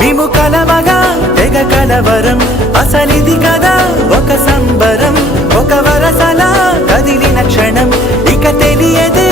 మేము కలవగా తెగ కలవరం అసలిది కదా ఒక సంబరం ఒక వరసలా కదిలిన క్షణం ఇక తెలియదే